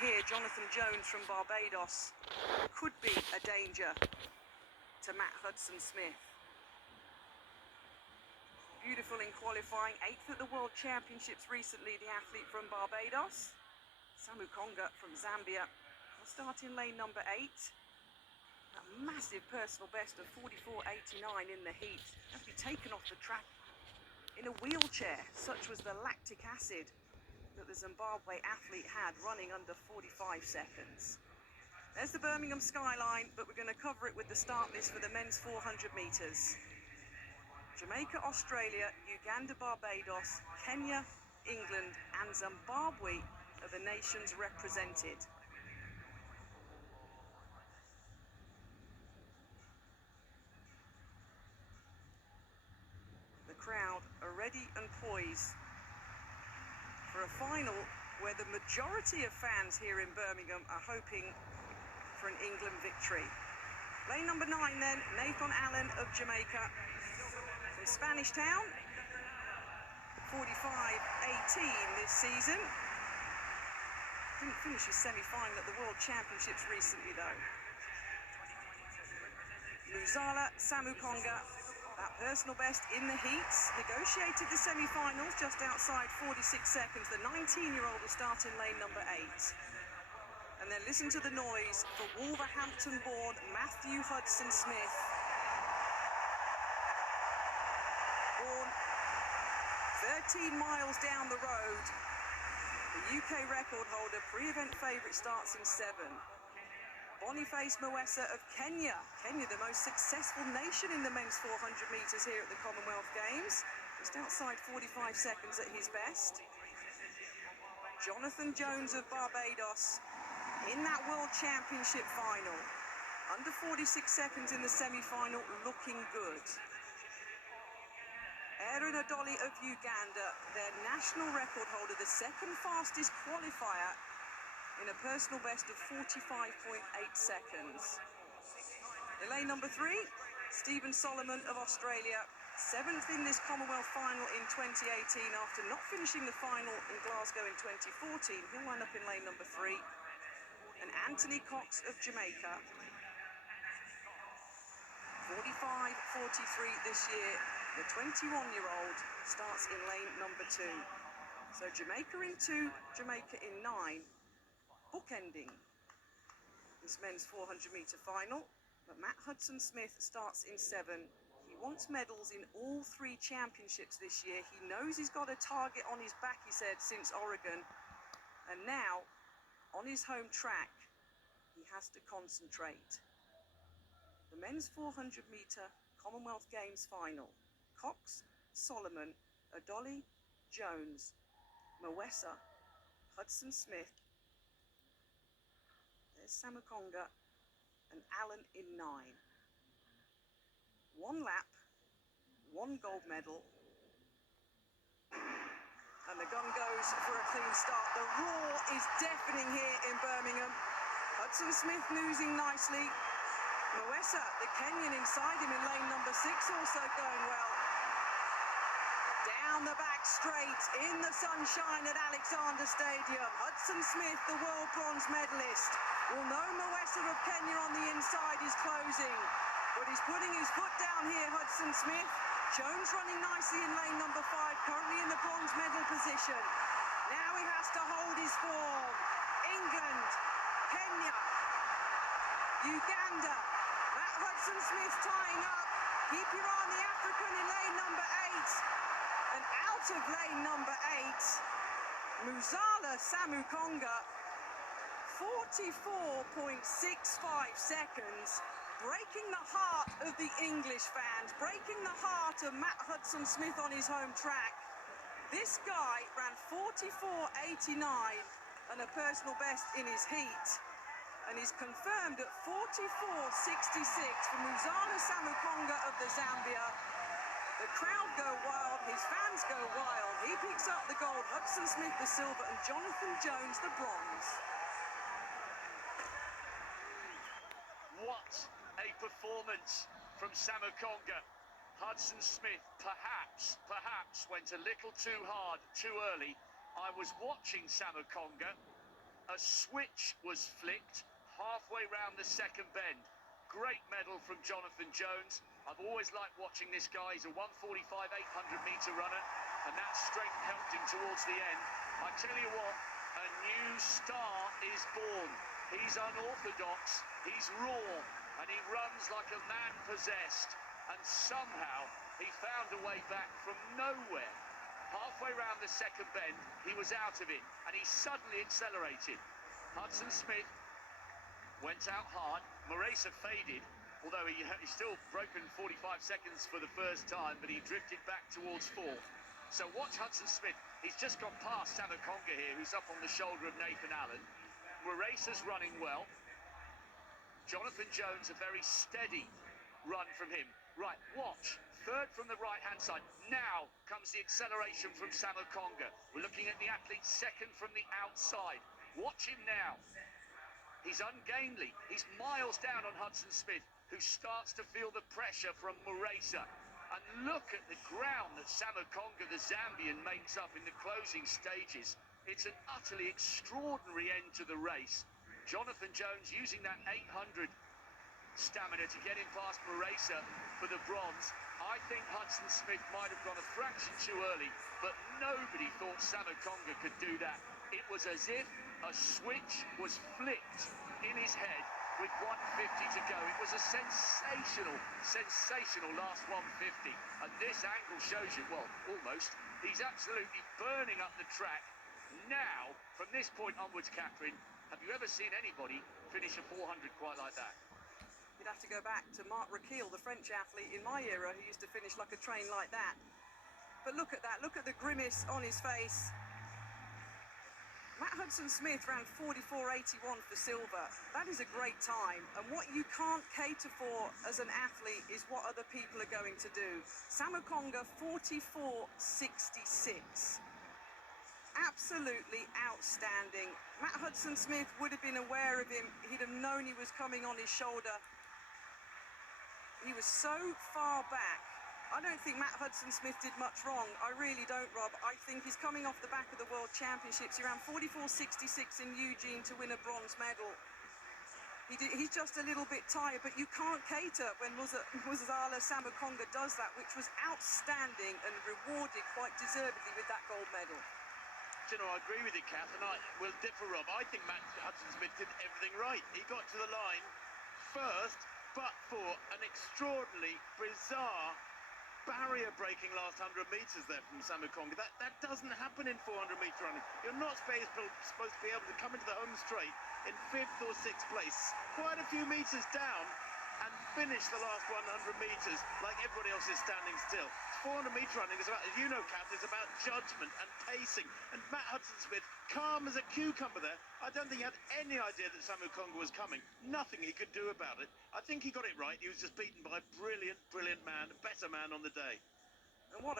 here, Jonathan Jones from Barbados, could be a danger to Matt Hudson-Smith. Beautiful in qualifying, 8th at the World Championships recently, the athlete from Barbados. Samu Konga from Zambia will start in lane number 8. A massive personal best of 44.89 in the heat. Has to be taken off the track in a wheelchair. Such was the lactic acid that the Zimbabwe athlete had, running under 45 seconds. There's the Birmingham skyline, but we're going to cover it with the start list for the men's 400 metres. Jamaica, Australia, Uganda, Barbados, Kenya, England and Zimbabwe are the nations represented. The crowd are ready and poised for a final where the majority of fans here in Birmingham are hoping for an England victory. Lane number 9 then, Nathan Allen of Jamaica. From Spanish Town, 45.18 this season. Didn't finish his semi-final at the World Championships recently though. Muzala Samu Konga, that personal best in the heats, negotiated the semi-finals just outside 46 seconds. The 19-year-old will start in lane number 8. And then listen to the noise for Wolverhampton-born Matthew Hudson-Smith. Born 13 miles down the road, the UK record holder, pre-event favourite, starts in 7. Boniface Mwesa of Kenya. Kenya, the most successful nation in the men's 400 metres here at the Commonwealth Games. Just outside 45 seconds at his best. Jonathan Jones of Barbados in that World Championship final. Under 46 seconds in the semi-final, looking good. Aaron Adoli of Uganda, their national record holder, the second fastest qualifier in a personal best of 45.8 seconds. In lane number 3, Stephen Solomon of Australia, 7th in this Commonwealth final in 2018 after not finishing the final in Glasgow in 2014. He'll line up in lane number 3. And Anthony Cox of Jamaica, 45.43 this year. The 21-year-old starts in lane number 2. So Jamaica in 2, Jamaica in 9, bookending this men's 400-metre final. But Matt Hudson-Smith starts in 7. He wants medals in all 3 championships this year. He knows he's got a target on his back, he said, since Oregon. And now, on his home track, he has to concentrate. The men's 400-metre Commonwealth Games final. Cox, Solomon, Adoli, Jones, Mwesa, Hudson-Smith, there's Samu Konga and Allen in 9. 1 lap, 1 gold medal. And the gun goes for a clean start. The roar is deafening here in Birmingham. Hudson-Smith losing nicely. Mwesa, the Kenyan, inside him in lane number 6, also going well. Down the back straight in the sunshine at Alexander Stadium. Hudson-Smith, the world bronze medalist, will know Mwesa of Kenya on the inside is closing. But he's putting his foot down here, Hudson-Smith. Jones running nicely in lane number 5, currently in the bronze medal position. Now he has to hold his form. England, Kenya, Uganda. Matt Hudson-Smith tying up. Keep your eye on the African in lane number 8. And out of lane number 8, Muzala Samu Konga, 44.65 seconds. Breaking the heart of the English fans, breaking the heart of Matt Hudson-Smith on his home track. This guy ran 44.89 and a personal best in his heat. And he's confirmed at 44.66 for Muzala Samu Konga of the Zambia. The crowd go wild, his fans go wild. He picks up the gold, Hudson-Smith the silver, and Jonathan Jones the bronze. What a performance from Samu Konga. Hudson-Smith perhaps went a little too hard, too early. I was watching Samu Konga, a switch was flicked halfway round the second bend. Great medal from Jonathan Jones. I've always liked watching this guy. He's a 145, 800-metre runner, and that strength helped him towards the end. I tell you what, a new star is born. He's unorthodox, he's raw, and he runs like a man possessed. And somehow he found a way back from nowhere. Halfway round the second bend, he was out of it, and he suddenly accelerated. Hudson Smith went out hard. Moraisa faded, although he still broken 45 seconds for the first time, but he drifted back towards fourth. So watch Hudson Smith. He's just gone past Samakonga here, who's up on the shoulder of Nathan Allen. Moraisa's running well. Jonathan Jones, a very steady run from him. Right, watch. Third from the right-hand side. Now comes the acceleration from Samakonga. We're looking at the athlete second from the outside. Watch him now. He's ungainly. He's miles down on Hudson Smith, who starts to feel the pressure from Moraisa. And look at the ground that Samakonga, the Zambian, makes up in the closing stages. It's an utterly extraordinary end to the race. Jonathan Jones using that 800 stamina to get him past Moraisa for the bronze. I think Hudson Smith might have gone a fraction too early, but nobody thought Samakonga could do that. It was as if a switch was flipped in his head with 150 to go. It was a sensational last 150. And this angle shows you, well, almost, he's absolutely burning up the track. Now, from this point onwards, Catherine, have you ever seen anybody finish a 400 quite like that? You'd have to go back to Marc Raquil, the French athlete in my era, who used to finish like a train like that. But look at that, look at the grimace on his face. Matt Hudson Smith ran 44.81 for silver. That is a great time. And what you can't cater for as an athlete is what other people are going to do. Samakonga, 44.66. Absolutely outstanding. Matt Hudson Smith would have been aware of him. He'd have known he was coming on his shoulder. He was so far back. I don't think Matt Hudson Smith did much wrong. I really don't, Rob. I think he's coming off the back of the World Championships. He ran 44.66 in Eugene to win a bronze medal. He's just a little bit tired, but you can't cater when Muzala Samakonga does that, which was outstanding and rewarded quite deservedly with that gold medal. You know, I agree with you, Kath, and I will differ, Rob. I think Matt Hudson Smith did everything right. He got to the line first, but for an extraordinarily bizarre barrier-breaking last 100 metres there from Samakonga. That doesn't happen in 400-metre running. You're not supposed to be able to come into the home straight in 5th or 6th place, quite a few metres down, and finish the last 100 metres like everybody else is standing still. 400-metre running is about, as you know, Kath, is about judgment and pacing. And Matt Hudson Smith, calm as a cucumber there. I don't think he had any idea that Samakonga was coming. Nothing he could do about it. I think he got it right. He was just beaten by a brilliant man, a better man on the day. And what